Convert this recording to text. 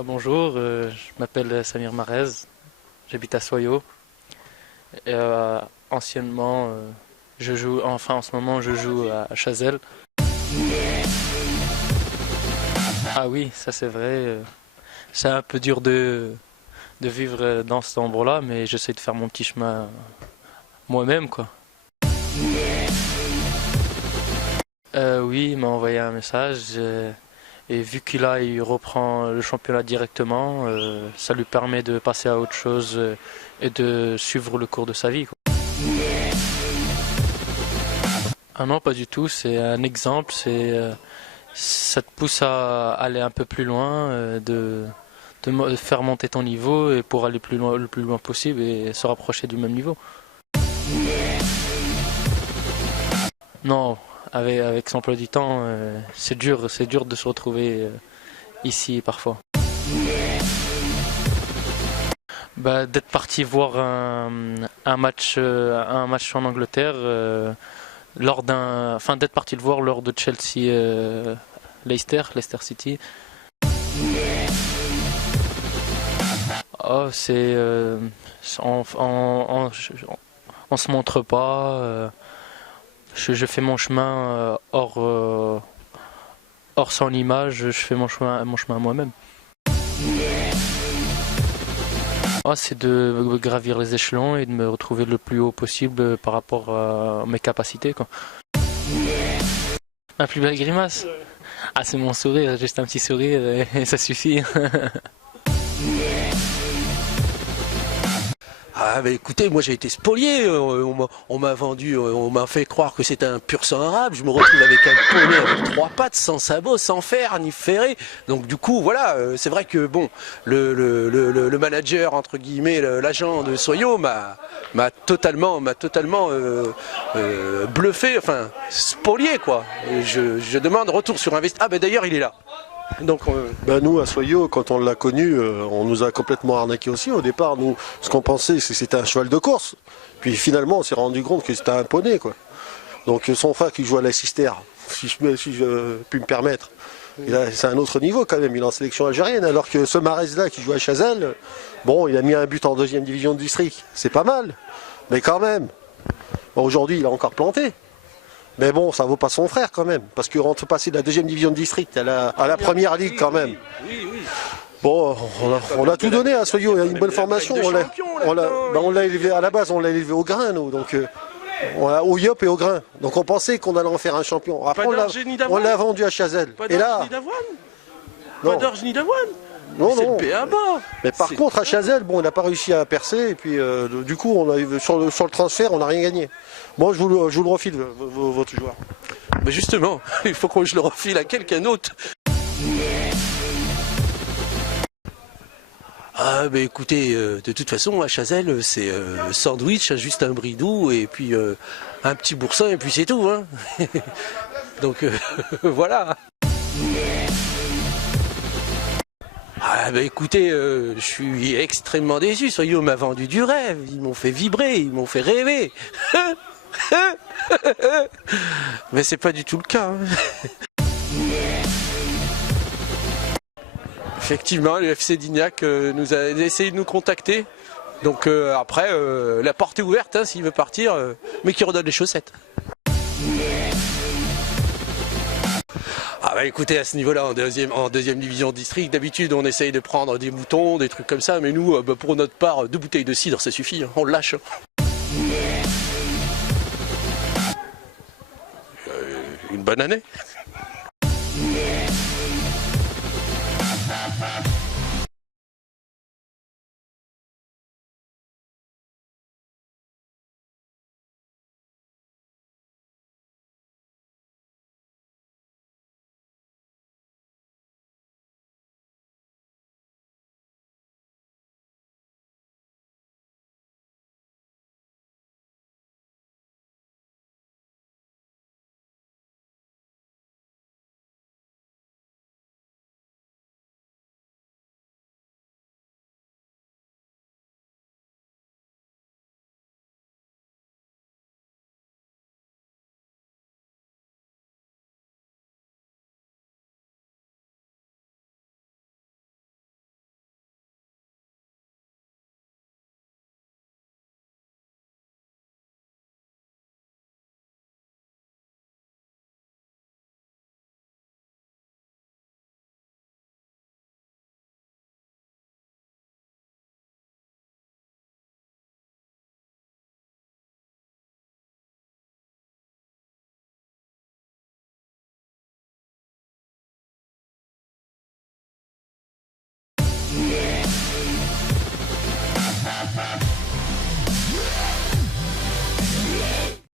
Bonjour, je m'appelle Samir Marez, j'habite à Soyo. Et, anciennement, en ce moment, je joue à Chazelles. Ah oui, ça c'est vrai. C'est un peu dur de vivre dans cet endroit-là, mais j'essaie de faire mon petit chemin moi-même, quoi. Oui, il m'a envoyé un message. Et vu il reprend le championnat directement, ça lui permet de passer à autre chose et de suivre le cours de sa vie, quoi. Ah non, pas du tout. C'est un exemple. Ça te pousse à aller un peu plus loin, de faire monter ton niveau et pour aller plus loin, le plus loin possible et se rapprocher du même niveau. Non, avec son emploi du temps, c'est dur de se retrouver ici parfois. Bah, d'être parti voir un match en Angleterre, d'être parti le voir lors de Chelsea Leicester City. Oh, on se montre pas. Je fais mon chemin hors son image. Je fais mon chemin moi-même. Oh, c'est de gravir les échelons et de me retrouver le plus haut possible par rapport à mes capacités, quoi. Ma plus belle grimace? Ah, c'est mon sourire, juste un petit sourire et ça suffit. Ah bah écoutez, moi j'ai été spolié, on m'a vendu, on m'a fait croire que c'était un pur sang arabe, je me retrouve avec un poney avec 3 pattes, sans sabot, sans fer, ni ferré. Donc du coup voilà, c'est vrai que bon, le manager entre guillemets, l'agent de Soyo m'a totalement bluffé, enfin spolié quoi. Et je demande retour sur investissement. Ah bah d'ailleurs il est là. Donc, nous à Soyo, quand on l'a connu, on nous a complètement arnaqué aussi. Au départ, nous, ce qu'on pensait, c'est que c'était un cheval de course. Puis finalement, on s'est rendu compte que c'était un poney, quoi. Donc son frère qui joue à Leicester, si je puis me permettre, c'est un autre niveau quand même. Il est en sélection algérienne, alors que ce Marez-là qui joue à Chazelles, bon, il a mis un but en 2e division de district. C'est pas mal, mais quand même. Bon, aujourd'hui, il a encore planté. Mais bon, ça vaut pas son frère quand même, parce qu'on peut passer de la 2e division de district à la première ligue quand même. Bon, on a tout donné à Soyo, il y a une bonne formation. On l'a élevé à la base, on l'a élevé au grain, nous, donc au Yop et au grain. Donc on pensait qu'on allait en faire un champion. Après, on l'a vendu à Chazelles. Pas d'orge ni d'avoine. Pas d'orge ni d'avoine. Non, c'est non. le BABA. Mais par contre, à Chazelles, bon, il n'a pas réussi à percer. Et puis, du coup, sur le transfert, on n'a rien gagné. Moi, je vous le refile, votre joueur. Mais justement, il faut que je le refile à quelqu'un d'autre. Ah, bah écoutez, de toute façon, à Chazelles, c'est sandwich, juste un bridou, et puis un petit boursin, et puis c'est tout. Hein. Donc, voilà. Ah bah écoutez, je suis extrêmement déçu. Soyo m'a vendu du rêve. Ils m'ont fait vibrer, ils m'ont fait rêver. Mais c'est pas du tout le cas. Effectivement, le FC Dignac nous a essayé de nous contacter. Donc après, la porte est ouverte hein, s'il veut partir, mais qu'il redonne les chaussettes. Ah bah écoutez, à ce niveau-là, en deuxième division district, d'habitude on essaye de prendre des moutons, des trucs comme ça, mais nous, pour notre part, 2 bouteilles de cidre, ça suffit, hein, on le lâche. Une bonne année.